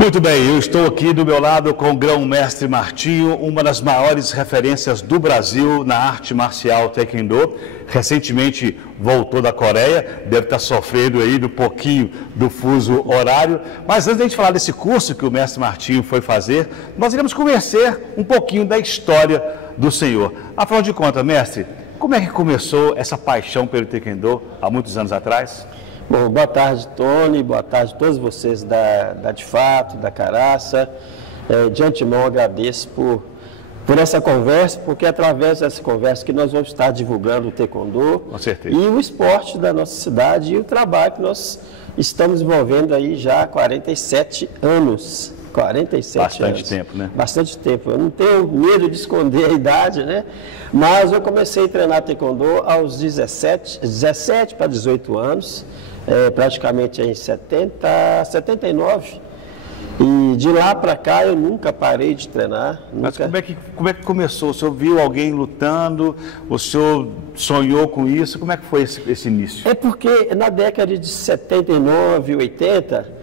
Muito bem, eu estou aqui do meu lado com o grão-mestre Martinho, uma das maiores referências do Brasil na arte marcial Taekwondo. Recentemente voltou da Coreia, deve estar sofrendo aí um pouquinho do fuso horário. Mas antes de a gente falar desse curso que o mestre Martinho foi fazer, nós iremos conhecer um pouquinho da história do senhor. Afinal de contas, mestre, como é que começou essa paixão pelo Taekwondo há muitos anos atrás? Bom, boa tarde, Tony, boa tarde a todos vocês da De Fato, da Caraça. De antemão agradeço por essa conversa, porque é através dessa conversa que nós vamos estar divulgando o Taekwondo. Com certeza. E o esporte da nossa cidade e o trabalho que nós estamos envolvendo aí já há 47 anos. 47 Bastante anos. tempo, né? Bastante tempo. Eu não tenho medo de esconder a idade, né? Mas eu comecei a treinar Taekwondo aos 17 para 18 anos. Praticamente em 79, e de lá para cá eu nunca parei de treinar. Mas como é que começou? O senhor viu alguém lutando? O senhor sonhou com isso? Como é que foi esse início? É porque na década de 79, 80,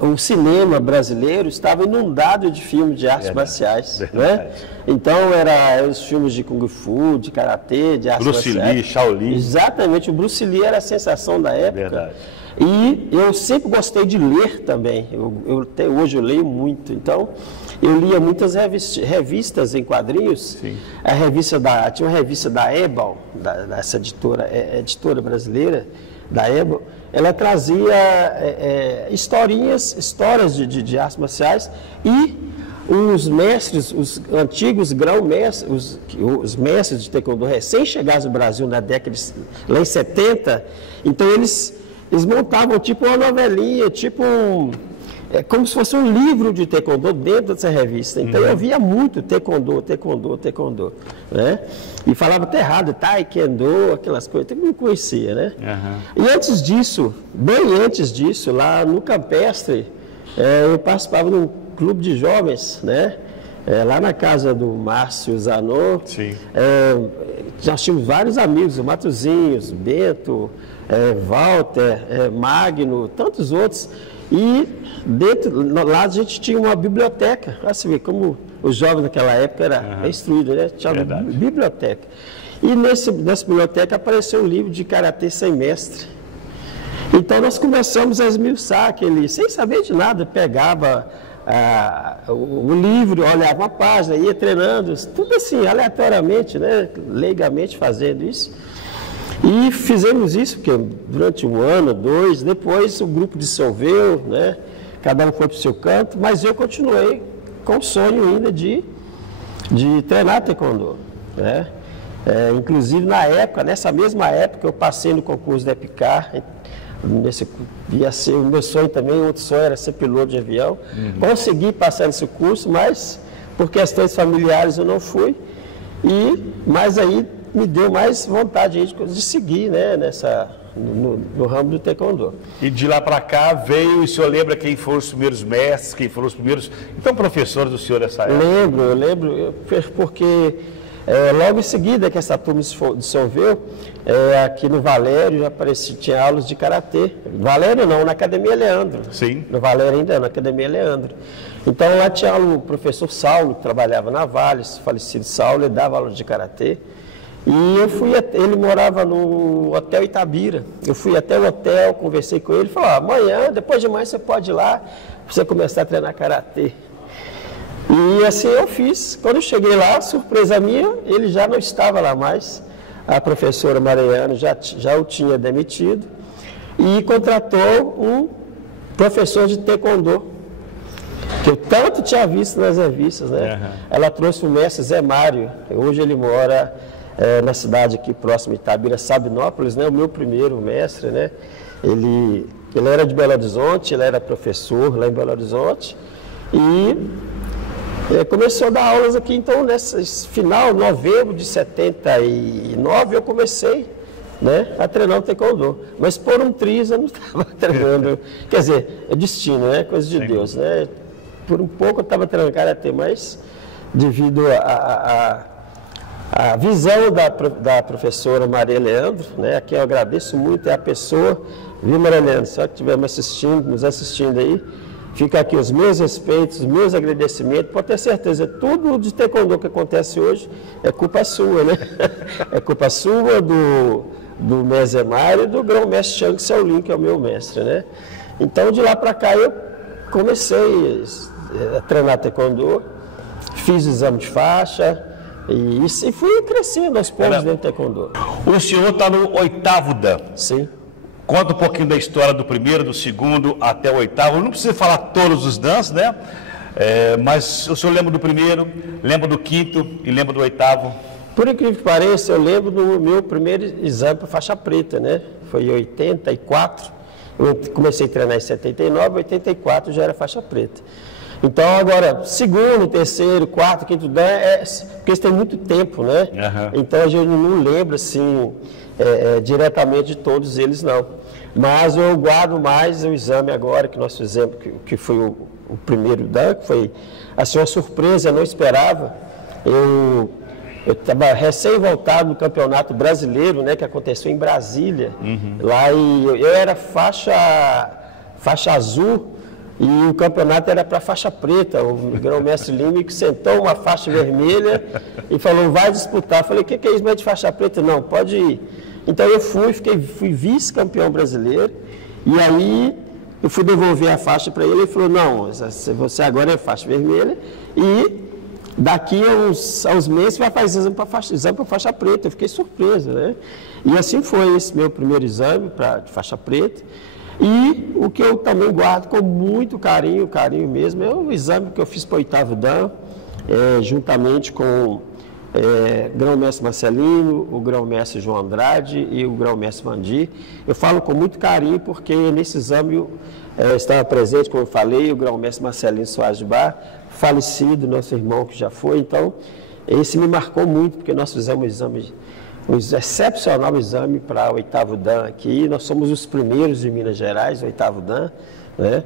o cinema brasileiro estava inundado de filmes de artes marciais, né? Então, eram os filmes de Kung Fu, de Karatê, de artes marciais. Bruce Lee, Shaolin. Exatamente, o Bruce Lee era a sensação da época. Verdade. E eu sempre gostei de ler também, até hoje eu leio muito, então eu lia muitas revistas em quadrinhos. Sim. Tinha uma revista da Ebal, dessa editora brasileira, da Ebal. Ela trazia histórias de artes marciais, e os mestres, os antigos grão-mestres, os mestres de Taekwondo recém-chegados no Brasil na década lá em 70, então eles montavam tipo uma novelinha, como se fosse um livro de Taekwondo dentro dessa revista. Então eu via muito Taekwondo, né? E falava até errado, Taekwondo, aquelas coisas, eu não conhecia, né? E antes disso, bem antes disso, lá no Campestre, eu participava de um clube de jovens, né? Lá na casa do Márcio Zanon. Sim. Nós tínhamos vários amigos, o Matuzinhos, Bento, Walter, Magno, tantos outros. E lá a gente tinha uma biblioteca. Olha, você vê como os jovens naquela época eram instruídos, né? Tinha uma biblioteca. E nessa biblioteca apareceu um livro de Karatê Sem Mestre. Então nós começamos a esmiuçar sem saber de nada, pegava o livro, olhava uma página, ia treinando, tudo assim, aleatoriamente, né? Leigamente fazendo isso. E fizemos isso porque durante um ano, 2, depois o grupo dissolveu, né? Cada um foi para o seu canto, mas eu continuei com o sonho ainda de treinar Taekwondo, né? Inclusive nessa mesma época eu passei no concurso da EPICAR, ia ser o meu sonho também, outro sonho era ser piloto de avião. Consegui passar nesse curso, mas por questões familiares eu não fui, mas aí me deu mais vontade de seguir, né, no ramo do Taekwondo. E de lá para cá veio, e o senhor lembra quem foram os primeiros mestres, quem foram os primeiros, então, professores do senhor nessa época? Eu lembro, porque logo em seguida que essa turma se dissolveu, aqui no Valério tinha aulas de Karatê. Valério não, na Academia Leandro. Sim. No Valério ainda, na Academia Leandro. Então lá tinha o professor Saulo, que trabalhava na Vale, falecido Saulo, ele dava aula de Karatê. E ele morava no Hotel Itabira. Eu fui até o hotel, conversei com ele, ele falou, amanhã, depois de amanhã você pode ir lá, para você começar a treinar Karatê. E assim eu fiz. Quando eu cheguei lá, surpresa minha, ele já não estava lá mais. A professora Mariana já o tinha demitido e contratou um professor de Taekwondo, que eu tanto tinha visto nas revistas, né? Ela trouxe o mestre Zé Mário. Hoje ele mora na cidade aqui próxima de Itabira, Sabinópolis, né? O meu primeiro mestre, né? Ele era de Belo Horizonte, ele era professor lá em Belo Horizonte e começou a dar aulas aqui. Então, nesse final, novembro de 79, eu comecei, né, a treinar o Taekwondo. Mas por um triz eu não estava treinando. Quer dizer, é destino, né? Coisa de Deus, né? Por um pouco eu estava treinando Karatê, mas devido a visão da professora Maria Leandro, né, a quem eu agradeço muito, é a pessoa, viu, Maria Leandro, se ela estiver nos assistindo aí, Fica aqui os meus respeitos, os meus agradecimentos. Pode ter certeza, tudo de taekwondo que acontece hoje é culpa sua, né? É culpa sua, do mestre Mário e do grão-mestre Chang Shaolin, que é o meu mestre, né? Então, de lá para cá, eu comecei a treinar taekwondo, fiz o exame de faixa e fui crescendo aos poucos dentro do taekwondo. O senhor está no 8º Dan. Sim. Conta um pouquinho da história do primeiro, do segundo até o 8º. Não precisa falar todos os dans, né? Mas o senhor lembra do primeiro, lembra do 5º e lembra do 8º? Por incrível que pareça, eu lembro do meu primeiro exame para faixa preta, né? Foi em 84. Eu comecei a treinar em 79, 84 já era faixa preta. Então, agora, segundo, terceiro, quarto, quinto dan, porque eles têm muito tempo, né? Uhum. Então, a gente não lembra, assim, diretamente de todos eles, não. Mas eu guardo mais o exame agora que nós fizemos, que foi o primeiro dan, que foi, assim, uma surpresa, eu não esperava. Eu estava recém-voltado do Campeonato Brasileiro, né, que aconteceu em Brasília. Uhum. Lá, e eu era faixa azul, e o campeonato era para faixa preta. O grão-mestre Lima sentou uma faixa vermelha e falou, vai disputar. Eu falei, o que é isso, mas de faixa preta? Não, pode ir. Então eu fui vice-campeão brasileiro, e aí eu fui devolver a faixa para ele, ele falou, não, você agora é faixa vermelha, e daqui a uns meses vai fazer exame para faixa preta. Eu fiquei surpreso, né? E assim foi esse meu primeiro exame de faixa preta. E o que eu também guardo com muito carinho mesmo, é o exame que eu fiz para o 8º dan, juntamente com grão-mestre Marcelino, o grão-mestre João Andrade e o grão-mestre Vandir. Eu falo com muito carinho porque nesse exame estava presente, como eu falei, o grão-mestre Marcelino Soares de Bar, falecido, nosso irmão que já foi. Então, esse me marcou muito, porque nós fizemos um excepcional exame para o 8º dan aqui. Nós somos os primeiros de Minas Gerais, o 8º dan, né?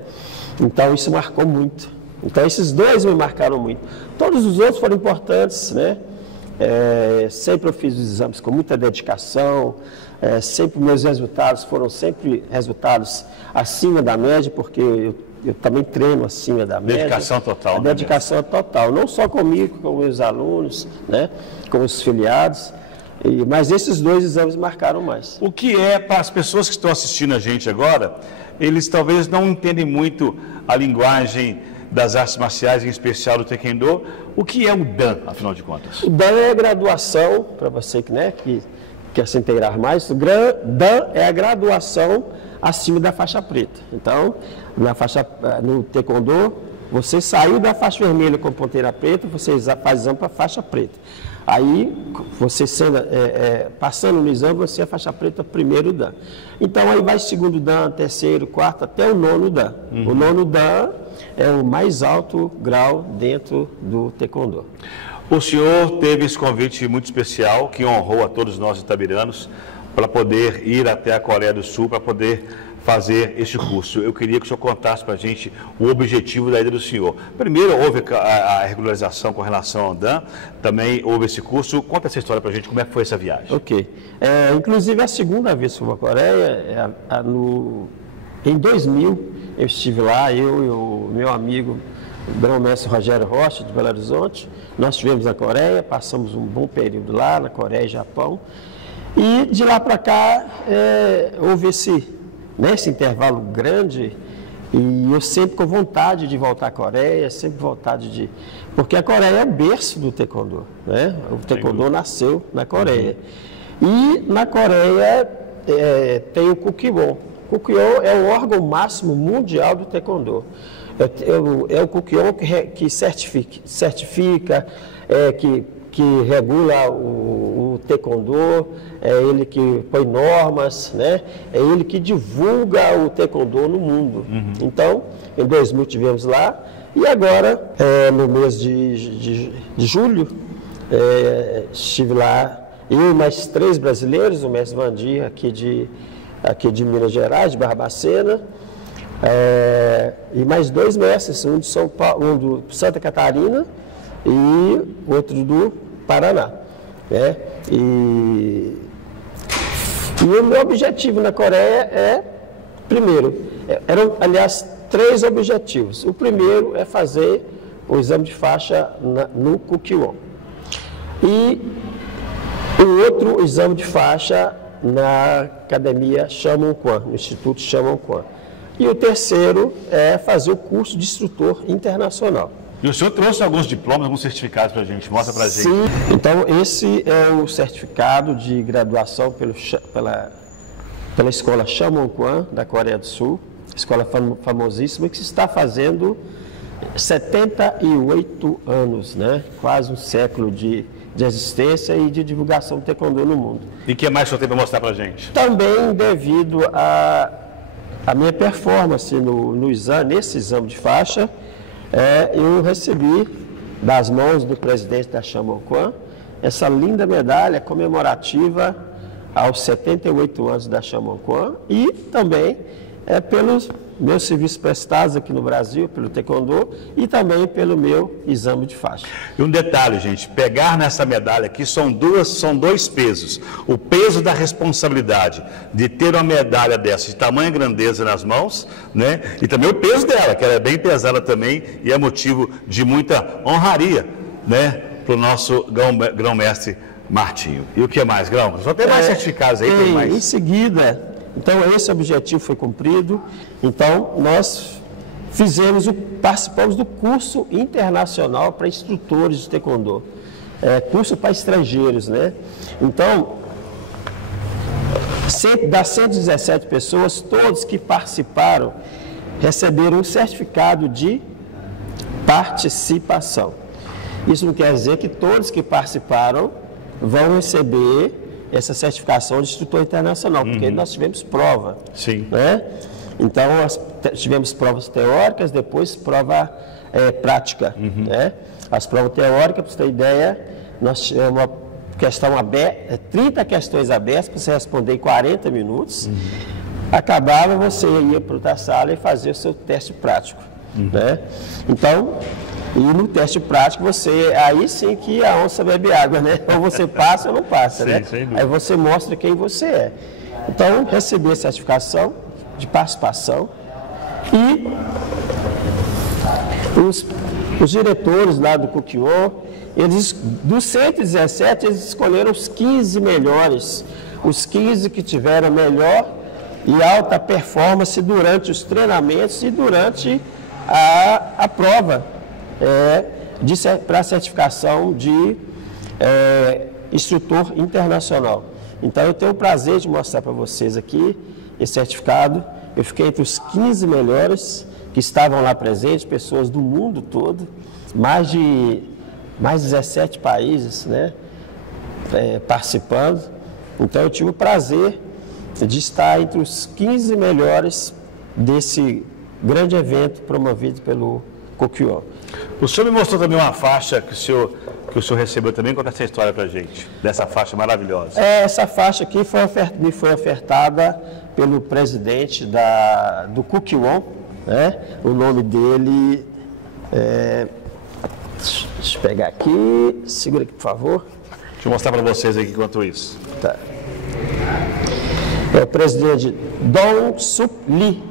Então, isso marcou muito. Então, esses dois me marcaram muito. Todos os outros foram importantes, né? Sempre eu fiz os exames com muita dedicação, sempre meus resultados foram sempre resultados acima da média, porque eu também treino acima da média. Dedicação total. Dedicação total, não só comigo, com meus alunos, né? Com os filiados. Mas esses dois exames marcaram mais. O que é, para as pessoas que estão assistindo a gente agora, eles talvez não entendem muito a linguagem das artes marciais, em especial do Taekwondo. O que é o Dan, afinal de contas? O Dan é a graduação, para você que quer se integrar mais, o Dan é a graduação acima da faixa preta. Então, no Taekwondo, você saiu da faixa vermelha com ponteira preta, você faz exame para faixa preta. Aí, você passando no exame, você é faixa preta primeiro dan. Então, aí vai segundo dan, terceiro, quarto, até o 9º dan. Uhum. O 9º dan é o mais alto grau dentro do Taekwondo. O senhor teve esse convite muito especial, que honrou a todos nós itabiranos, para poder ir até a Coreia do Sul, para poder fazer este curso. Eu queria que o senhor contasse para a gente o objetivo da ida do senhor. Primeiro, houve a regularização com relação ao Dan, também houve esse curso. Conta essa história para a gente, como é que foi essa viagem. Ok. Inclusive, a segunda vez que eu vou à Coreia, em 2000, eu estive lá, eu e o meu amigo, o grão-mestre Rogério Rocha, de Belo Horizonte. Nós estivemos na Coreia, passamos um bom período lá, na Coreia e Japão. E de lá para cá, houve nesse intervalo grande, e eu sempre com vontade de voltar à Coreia, sempre vontade porque a Coreia é o berço do Taekwondo, né? O Taekwondo nasceu na Coreia. Uhum. E na Coreia tem o Kukkiwon. O Kukkiwon é o órgão máximo mundial do Taekwondo. É o Kukkiwon que certifica, que regula o Taekwondo, é ele que põe normas, né? É ele que divulga o Taekwondo no mundo. Uhum. Então, em 2000 tivemos lá, e agora, no mês de julho, estive lá, eu e mais 3 brasileiros, o mestre Vandir, aqui de Minas Gerais, de Barbacena, e mais 2 mestres, um de São Paulo, um do Santa Catarina e outro do Paraná, né? E o meu objetivo na Coreia primeiro, eram, aliás, 3 objetivos. O primeiro é fazer o exame de faixa no Kukkiwon. E o outro exame de faixa na Academia Chamonquan, no Instituto Chamonquan. E o terceiro é fazer o curso de instrutor internacional. E o senhor trouxe alguns diplomas, alguns certificados para a gente, mostra para a gente. Sim, então esse é o certificado de graduação pela escola Chamonquan, da Coreia do Sul, escola famosíssima, que se está fazendo 78 anos, né? Quase um século de existência e de divulgação do taekwondo no mundo. E o que mais o senhor tem para mostrar para a gente? Também devido a minha performance nesse exame de faixa, eu recebi das mãos do presidente da Chamonquan essa linda medalha comemorativa aos 78 anos da Chamonquan e também pelos meus serviços prestados aqui no Brasil, pelo taekwondo e também pelo meu exame de faixa. E um detalhe, gente, pegar nessa medalha aqui são dois pesos. O peso da responsabilidade de ter uma medalha dessa, de tamanha grandeza nas mãos, né? E também o peso dela, que ela é bem pesada também e é motivo de muita honraria, né? Para o nosso grão-mestre Martinho. E o que mais, Grão? Só tem mais certificados aí? Tem mais? Em seguida, então esse objetivo foi cumprido, então nós participamos do curso internacional para instrutores de taekwondo, curso para estrangeiros, né? Então, das 117 pessoas, todos que participaram receberam um certificado de participação. Isso não quer dizer que todos que participaram vão receber essa certificação de instrutor internacional, porque nós tivemos prova. Sim. Né? Então, tivemos provas teóricas, depois prova prática. Né? As provas teóricas, para você ter ideia, nós tivemos uma questão aberta, 30 questões abertas para você responder em 40 minutos. Acabava, você ia para outra sala e fazia o seu teste prático. Né? Então, e no teste prático, aí sim que a onça bebe água, né? Ou você passa ou não passa, né? Aí você mostra quem você é. Então, recebi a certificação de participação e os diretores lá do Kukkiwon, dos 117, eles escolheram os 15 melhores, os 15 que tiveram melhor e alta performance durante os treinamentos e durante a prova. Para a certificação de instrutor internacional. Então, eu tenho o prazer de mostrar para vocês aqui esse certificado. Eu fiquei entre os 15 melhores que estavam lá presentes, pessoas do mundo todo, mais de 17 países, né, participando. Então, eu tive o prazer de estar entre os 15 melhores desse grande evento promovido pelo Kukkiwon. O senhor me mostrou também uma faixa que o senhor recebeu também. Conta essa história para a gente, dessa faixa maravilhosa. Essa faixa aqui me foi ofertada pelo presidente do Kukkiwon, né? O nome dele deixa eu pegar aqui, segura aqui, por favor. Deixa eu mostrar para vocês aqui enquanto isso. Tá. É o presidente Dong Sup Lee.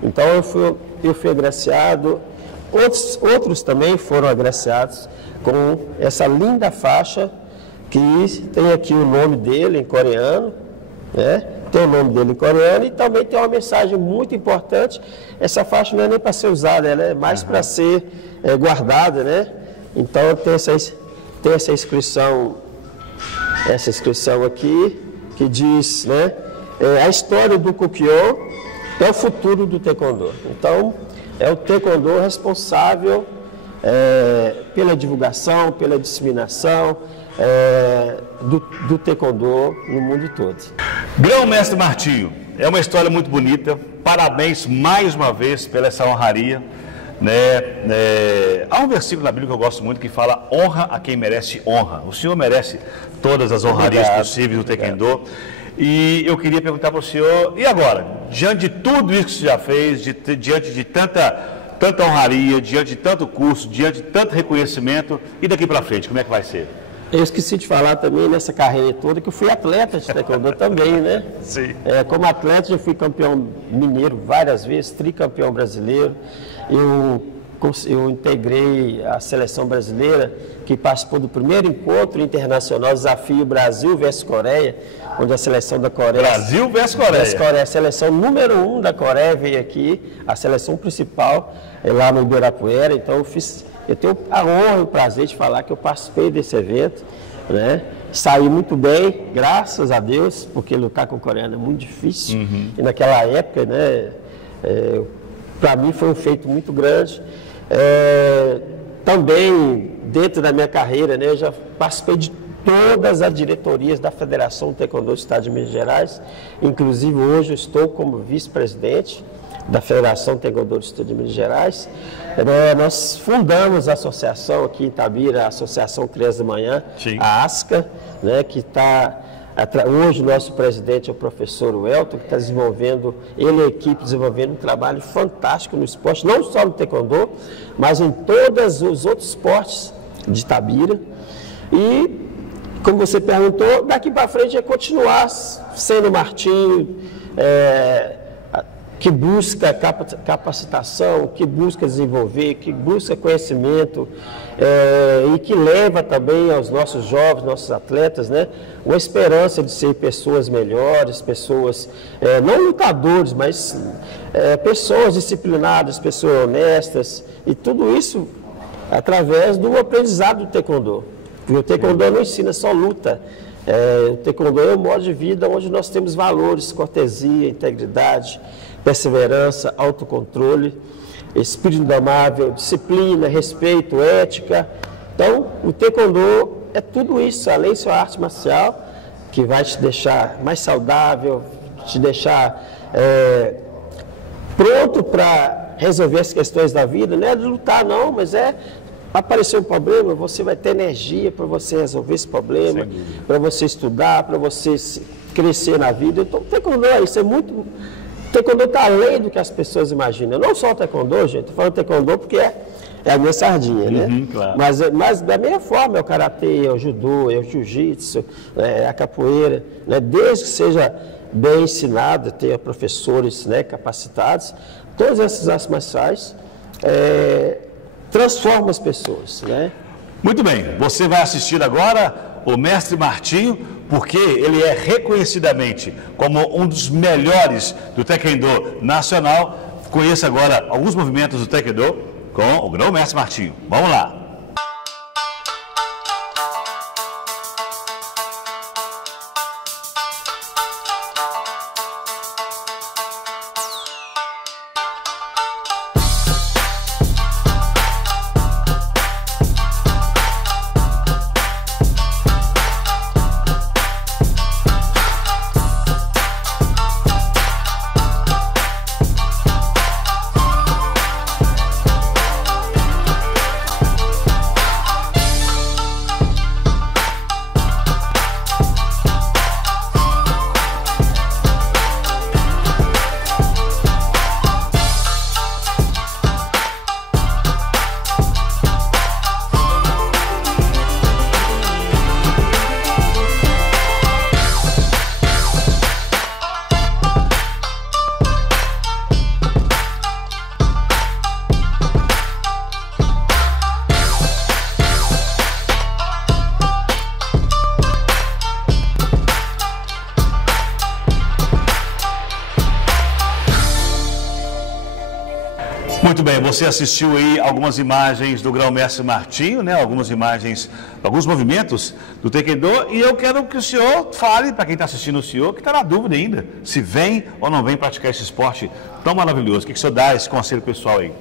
Então, eu fui agraciado, outros também foram agraciados com essa linda faixa, que tem aqui o nome dele em coreano, né? Tem o nome dele em coreano e também tem uma mensagem muito importante. Essa faixa não é nem para ser usada, ela é mais para ser guardada, né? Então, tem essa inscrição aqui, que diz, né? A história do Kukkiwon é o futuro do taekwondo. Então, é o taekwondo responsável pela divulgação, pela disseminação do taekwondo no mundo todo. Grão-mestre Martinho, é uma história muito bonita. Parabéns mais uma vez pela essa honraria. Né? Há um versículo na Bíblia que eu gosto muito que fala: honra a quem merece honra. O senhor merece todas as honrarias possíveis do taekwondo. E eu queria perguntar para o senhor, e agora? Diante de tudo isso que você já fez, diante de tanta honraria, diante de tanto curso, diante de tanto reconhecimento, e daqui para frente, como é que vai ser? Eu esqueci de falar também nessa carreira toda que eu fui atleta de taekwondo também, né? Sim. Como atleta eu fui campeão mineiro várias vezes, tricampeão brasileiro. Eu integrei a seleção brasileira que participou do primeiro encontro internacional Desafio Brasil versus Coreia, onde a seleção da Coreia... Brasil versus Coreia. A seleção número 1 da Coreia veio aqui, a seleção principal é lá no Ibirapuera, então eu tenho a honra e o prazer de falar que eu participei desse evento, né? Saí muito bem, graças a Deus, porque lutar com o coreano é muito difícil. E naquela época, né, para mim foi um feito muito grande. Também, dentro da minha carreira, né, eu já participei de todas as diretorias da Federação Taekwondo do Estado de Minas Gerais. Inclusive, hoje eu estou como vice-presidente da Federação Taekwondo do Estado de Minas Gerais. Nós fundamos a associação aqui em Itabira, a Associação Crianças da Manhã, Sim. a ASCA, né, que está... Hoje o nosso presidente é o professor Welton, que está desenvolvendo, ele e a equipe desenvolvendo um trabalho fantástico no esporte, não só no taekwondo, mas em todos os outros esportes de Itabira. E, como você perguntou, daqui para frente é continuar sendo o Martinho, que busca capacitação, que busca desenvolver, que busca conhecimento e que leva também aos nossos jovens, nossos atletas, né, uma esperança de ser pessoas melhores, pessoas, não lutadores, mas pessoas disciplinadas, pessoas honestas, e tudo isso através do aprendizado do taekwondo. Porque o taekwondo não ensina só luta. O taekwondo é um modo de vida onde nós temos valores, cortesia, integridade, perseverança, autocontrole, espírito indomável, disciplina, respeito, ética. Então, o taekwondo é tudo isso, além de sua arte marcial, que vai te deixar mais saudável, te deixar pronto para resolver as questões da vida. Não é de lutar não, mas aparecer um problema, você vai ter energia para você resolver esse problema, para você estudar, para você crescer na vida. Então, o taekwondo é isso, o taekwondo está além do que as pessoas imaginam. Não só o taekwondo, gente, estou falando taekwondo porque é a minha sardinha, né? Claro. Mas da mesma forma é o karatê, é o judô, é o jiu-jitsu, a capoeira, né? Desde que seja bem ensinado, tenha professores, né, capacitados, todas essas artes marciais transformam as pessoas, né? Muito bem, você vai assistir agora o mestre Martinho, porque ele é reconhecidamente como um dos melhores do Taekwondo nacional. Conheça agora alguns movimentos do Taekwondo com o grão-mestre Martinho. Vamos lá! Muito bem, você assistiu aí algumas imagens do grão-mestre Martinho, né? Algumas imagens, alguns movimentos do Taekwondo, e eu quero que o senhor fale para quem está assistindo o senhor, que está na dúvida ainda, se vem ou não vem praticar esse esporte tão maravilhoso. O que o senhor dá esse conselho pessoal aí?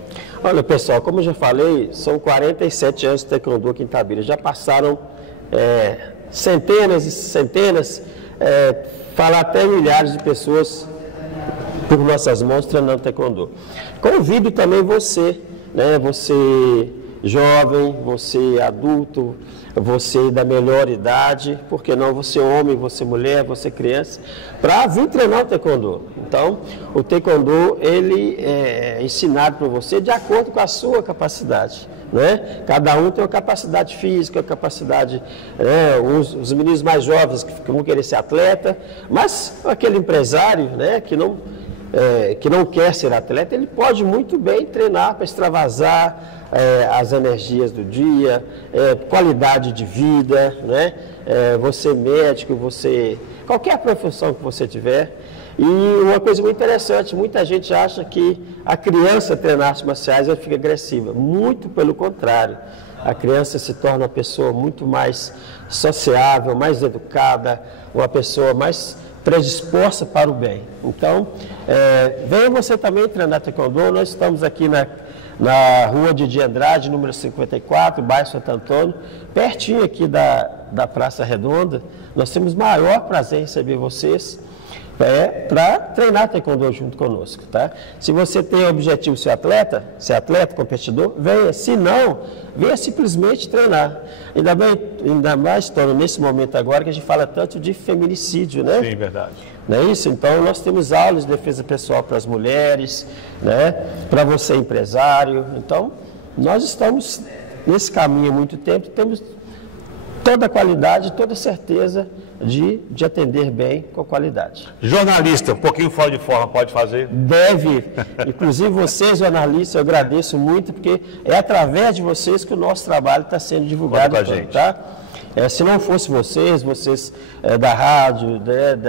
Olha, pessoal, como eu já falei, são 47 anos de Taekwondo aqui em Itabira. Já passaram centenas e centenas, falar até milhares de pessoas por nossas mãos treinando Taekwondo. Convido também você, né, você jovem, você adulto, você da melhor idade, por que não você homem, você mulher, você criança, para vir treinar o taekwondo. Então, o taekwondo, ele é ensinado para você de acordo com a sua capacidade. Né? Cada um tem uma capacidade física, uma capacidade, os meninos mais jovens que vão querer ser atleta, mas aquele empresário, né, que não quer ser atleta, ele pode muito bem treinar para extravasar as energias do dia, qualidade de vida, né? Você médico, qualquer profissão que você tiver. E uma coisa muito interessante, muita gente acha que a criança treinar artes marciais ela fica agressiva. Muito pelo contrário. A criança se torna uma pessoa muito mais sociável, mais educada, uma pessoa mais predisposta para o bem. Então, venha você também treinar taekwondo. Nós estamos aqui na rua de Andrade, número 54, bairro Santo Antônio, pertinho aqui da Praça Redonda. Nós temos o maior prazer em receber vocês para treinar taekwondo junto conosco, tá? Se você tem o objetivo de ser atleta, competidor, venha. Se não, venha simplesmente treinar. Ainda mais estando nesse momento agora que a gente fala tanto de feminicídio, né? Sim, verdade. Não é isso? Então, nós temos aulas de defesa pessoal para as mulheres, né? Para você empresário. Então, nós estamos nesse caminho há muito tempo, temos toda a qualidade, toda a certeza de atender bem com qualidade. Jornalista, um pouquinho fora de forma, pode fazer? Deve. Inclusive vocês, jornalistas, eu agradeço muito, porque é através de vocês que o nosso trabalho está sendo divulgado. Conta com a gente. Tá? Se não fosse vocês da rádio,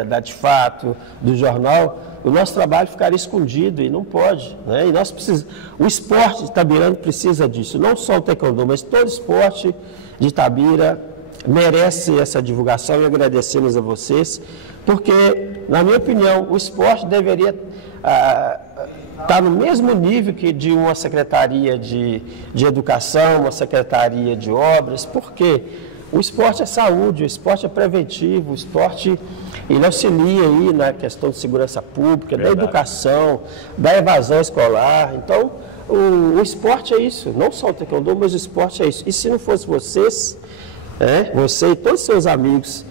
da De Fato, do jornal, o nosso trabalho ficaria escondido e não pode. Né? E nós precisamos. O esporte de Itabirana precisa disso, não só o taekwondo, mas todo esporte de Itabira merece essa divulgação e agradecemos a vocês, porque, na minha opinião, o esporte deveria estar no mesmo nível que de uma secretaria de educação, uma secretaria de obras, porque o esporte é saúde, o esporte é preventivo, o esporte ele auxilia aí na questão de segurança pública, da educação, da evasão escolar. Então, o esporte é isso, não só o taekwondo, mas o esporte é isso. E se não fosse vocês, você e todos os seus amigos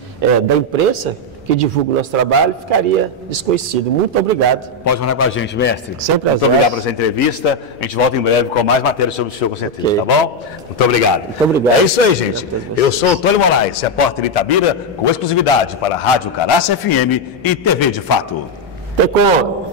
da imprensa que divulgam o nosso trabalho, ficaria desconhecido. Muito obrigado. Pode mandar com a gente, mestre. Sempre muito obrigado por essa entrevista. A gente volta em breve com mais matérias sobre o senhor, com certeza, tá bom? Muito obrigado. Muito obrigado. É isso aí, gente. Eu sou o Tony Moraes, repórter de Itabira, com exclusividade para a Rádio Caraça FM e TV de Fato. Tecon.